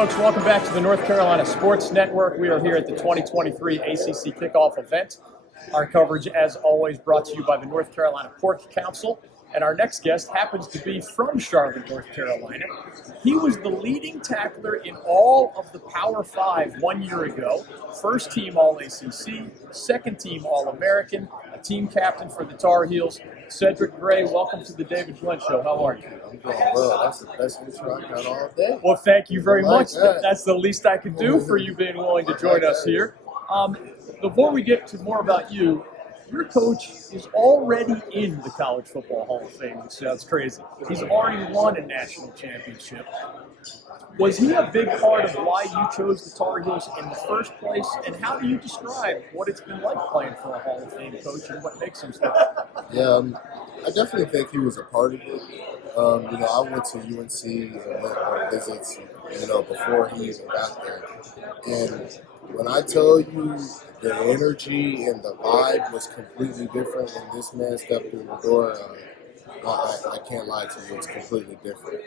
folks, welcome back to the North Carolina Sports Network. We are here at the 2023 ACC Kickoff event. Our coverage, as always, brought to you by the North Carolina Pork Council. And our next guest happens to be from Charlotte, North Carolina. He was the leading tackler in all of the Power Five 1 year ago. First team All-ACC, second team All-American, a team captain for the Tar Heels. Cedric Gray, welcome to the David Glenn Show. How are you? I'm doing well. That's the best intro I got all day. Well, thank you very much. That. That's the least I could do for you being willing to join us here. Before we get to more about you, your coach is already in the College Football Hall of Fame, which sounds crazy. He's already won a national championship. Was he a big part of why you chose the Tar Heels in the first place? And how do you describe what it's been like playing for a Hall of Fame coach and what makes him special? Yeah, I definitely think he was a part of it. I went to UNC and went on visits, before he even got there. And when I tell you the energy and the vibe was completely different when this man stepped through the door, I can't lie to you, it's completely different.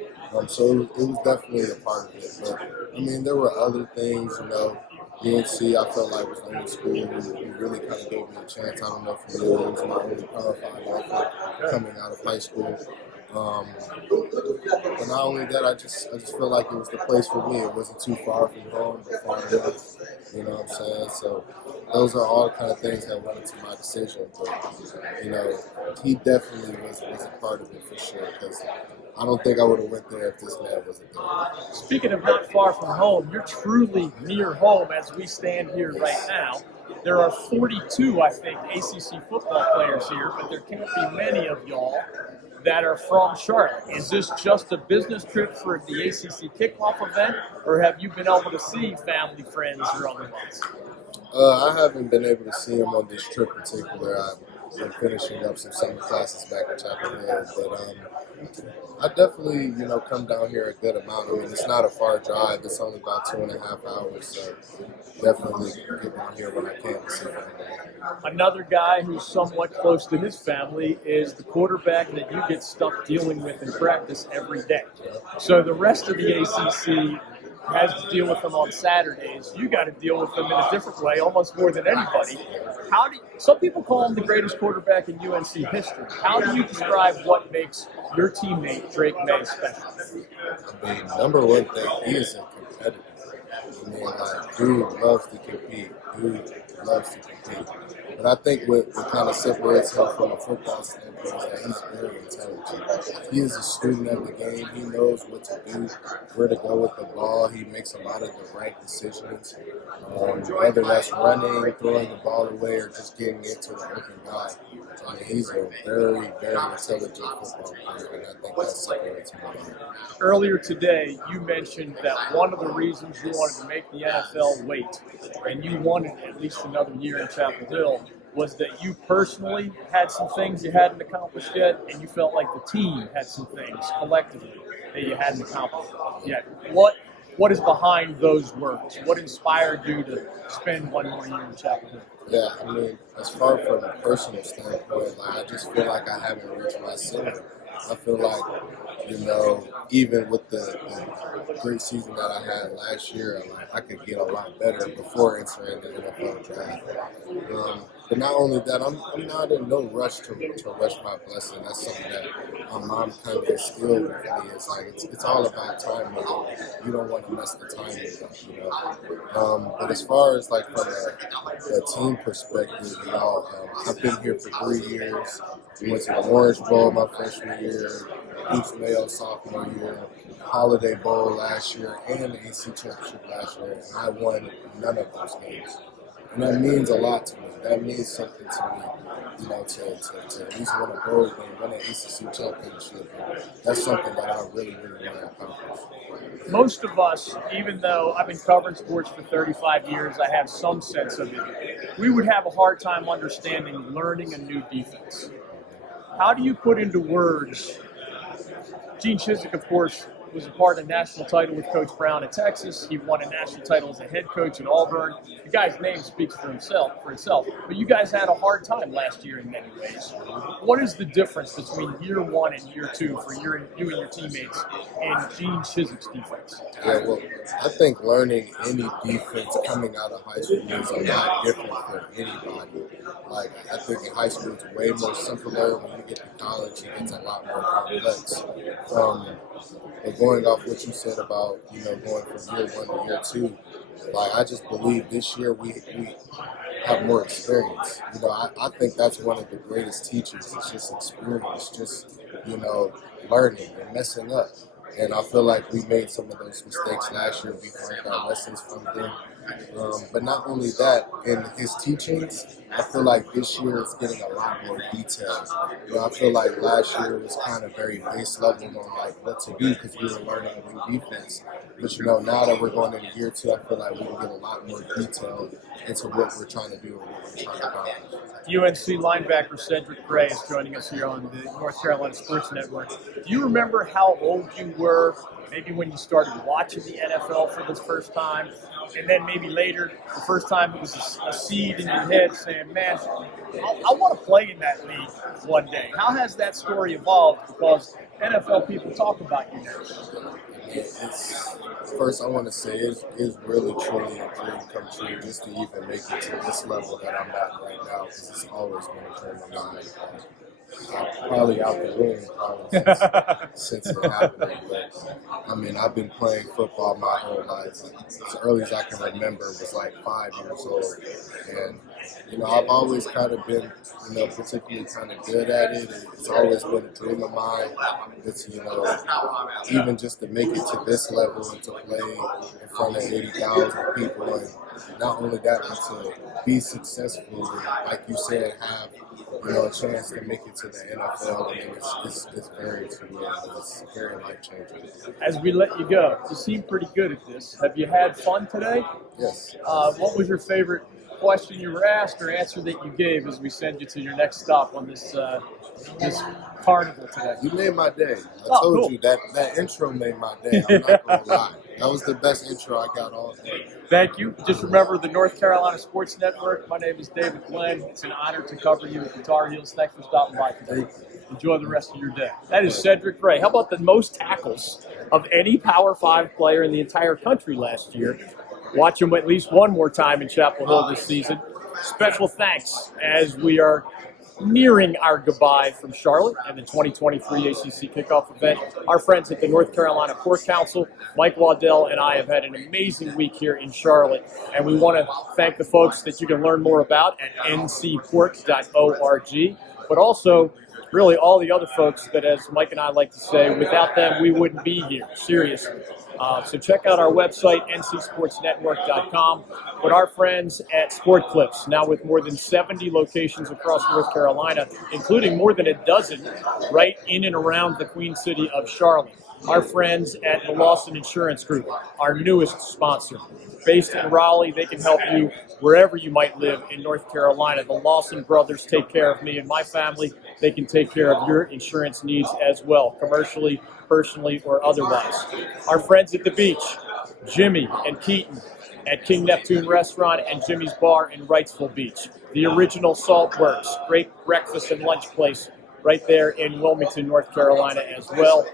So it was definitely a part of it. But, there were other things, UNC, I felt like was the only school who really kind of gave me a chance. I don't know if you knew, it was my only Power 5 offer coming out of high school. But not only that, I just feel like it was the place for me. It wasn't too far from home, but far enough. You know what I'm saying? So those are all the kind of things that went into my decision. But, he definitely was a part of it for sure, because I don't think I would have went there if this man wasn't there. Speaking of not far from home, you're truly near home as we stand here right now. There are 42, I think, ACC football players here, but there can't be many of y'all that are from Charlotte. Is this just a business trip for the ACC Kickoff event, or have you been able to see family, friends, or other ones? I haven't been able to see him on this trip in particular. I've been finishing up some summer classes back in Chapel Hill, but I definitely, come down here a good amount. It's not a far drive. It's only about 2.5 hours, so definitely get down here when I can to see him. Another guy who's somewhat close to his family is the quarterback that you get stuck dealing with in practice every day. So the rest of the ACC has to deal with them on Saturdays. You got to deal with them in a different way, almost more than anybody. Some people call him the greatest quarterback in UNC history. How do you describe what makes your teammate Drake May special? Number one thing, he is a competitor. Dude loves to compete. Dude loves to compete. But I think what kind of separates him from a football standpoint is that he's very intelligent. He is a student of the game. He knows what to do, where to go with the ball. He makes a lot of the right decisions, whether that's running, throwing the ball away, or just getting into the open guy. He's a very, very intelligent football player, and I think that separates him. Earlier today, you mentioned that one of the reasons you wanted to make the NFL wait, and you wanted at least another year in Chapel Hill, was that you personally had some things you hadn't accomplished yet, and you felt like the team had some things collectively that you hadn't accomplished yet. What is behind those words? What inspired you to spend 1 more year in Chapel Hill? Yeah, as far from a personal standpoint, I just feel like I haven't reached my ceiling. I feel like, even with the great season that I had last year, I could get a lot better before entering the NFL draft. But not only that, I'm not in no rush to rush my blessing. That's something that my mom kind of instilled with me. It's like it's all about timing. You don't want to mess the timing up, But as far as from a team perspective, I've been here for 3 years. We went to the Orange Bowl my freshman year, East Mayo sophomore year, Holiday Bowl last year, and the AC Championship last year, and I won none of those games. And that means a lot to me. That means something to me, to at least win a bowl game, win an ACC championship. That's something that I really, really want to accomplish. Most of us, even though I've been covering sports for 35 years, I have some sense of it. We would have a hard time understanding learning a new defense. How do you put into words? Gene Chizik, of course, was a part of a national title with Coach Brown at Texas. He won a national title as a head coach at Auburn. The guy's name speaks for itself. But you guys had a hard time last year in many ways. What is the difference between year one and year two for you and your teammates in Gene Chizik's defense? Yeah, well, I think learning any defense coming out of high school is a lot different for anybody. Like, I think in high school it's way more simpler. When you get to college, it gets a lot more complex. But going off what you said about, going from year one to year two, like, I just believe this year we have more experience. I think that's one of the greatest teachers. It's just experience, just, learning and messing up. And I feel like we made some of those mistakes last year. We learned our lessons from them. But not only that, in his teachings, I feel like this year it's getting a lot more detailed. I feel like last year was kind of very base level on like what to do because we were learning a new defense. But now that we're going into year two, I feel like we can get a lot more detailed into what we're trying to do and what we're trying to accomplish. UNC linebacker Cedric Gray is joining us here on the North Carolina Sports Network. Do you remember how old you were, maybe when you started watching the NFL for the first time, and then maybe later, the first time it was a seed in your head saying, man, I want to play in that league one day? How has that story evolved? Because NFL people talk about you now. First, I want to say it's really, truly a dream come true just to even make it to this level that I'm at right now, because it's always been a dream of mine. I'm probably out the room since it happened, but I've been playing football my whole life. As early as I can remember was like 5 years old, and I've always kind of been particularly kind of good at it. It's always been a dream of mine. It's even just to make it to this level and to play in front of 80,000 people, and not only that, but to be successful and, like you said, have a chance to make it to the NFL. It's very surreal. It's very life-changing. As we let you go, you seem pretty good at this. Have you had fun today? Yes. What was your favorite question you were asked or answer that you gave as we send you to your next stop on this carnival today? You made my day. I told cool. you that intro made my day. I'm not going to lie. That was the best intro I got all day. Thank you. Just remember the North Carolina Sports Network. My name is David Glenn. It's an honor to cover you at the Tar Heels. Thanks for stopping by today. Enjoy the rest of your day. That is Cedric Gray. How about the most tackles of any Power 5 player in the entire country last year? Watch him at least one more time in Chapel Hill this season. Special thanks as we are nearing our goodbye from Charlotte and the 2023 ACC kickoff event. Our friends at the North Carolina Pork Council, Mike Waddell and I have had an amazing week here in Charlotte, and we want to thank the folks that you can learn more about at ncpork.org, but also really all the other folks that, as Mike and I like to say, without them we wouldn't be here, seriously. So check out our website, ncsportsnetwork.com. But our friends at Sport Clips, now with more than 70 locations across North Carolina, including more than a dozen right in and around the Queen City of Charlotte. Our friends at the Lawson Insurance Group, our newest sponsor. Based in Raleigh, they can help you wherever you might live in North Carolina. The Lawson brothers take care of me and my family. They can take care of your insurance needs as well, commercially, personally, or otherwise. Our friends at the beach, Jimmy and Keaton at King Neptune Restaurant and Jimmy's Bar in Wrightsville Beach. The original Salt Works, great breakfast and lunch place right there in Wilmington, North Carolina as well.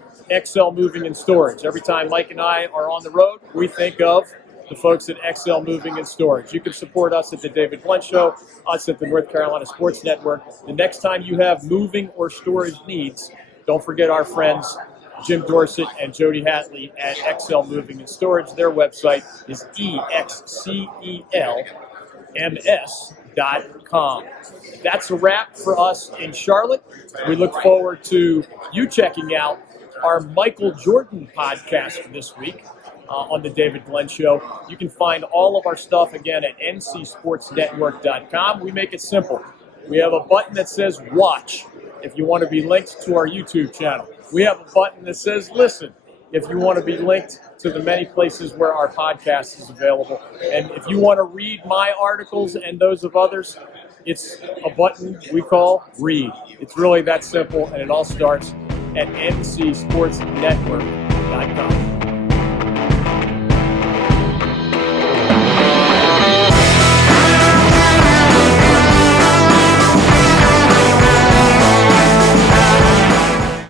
XL Moving and Storage. Every time Mike and I are on the road, we think of the folks at XL Moving and Storage. You can support us at the David Glenn Show, us at the North Carolina Sports Network. The next time you have moving or storage needs, don't forget our friends Jim Dorsett and Jody Hatley at XL Moving and Storage. Their website is excelms.com. That's a wrap for us in Charlotte. We look forward to you checking out our Michael Jordan podcast this week on the David Glenn Show. You can find all of our stuff again at ncsportsnetwork.com. We make it simple. We have a button that says watch if you want to be linked to our YouTube channel. We have a button that says listen if you want to be linked to the many places where our podcast is available. And if you want to read my articles and those of others, it's a button we call read. It's really that simple, and it all starts at ncsportsnetwork.com. KICKOFF.com.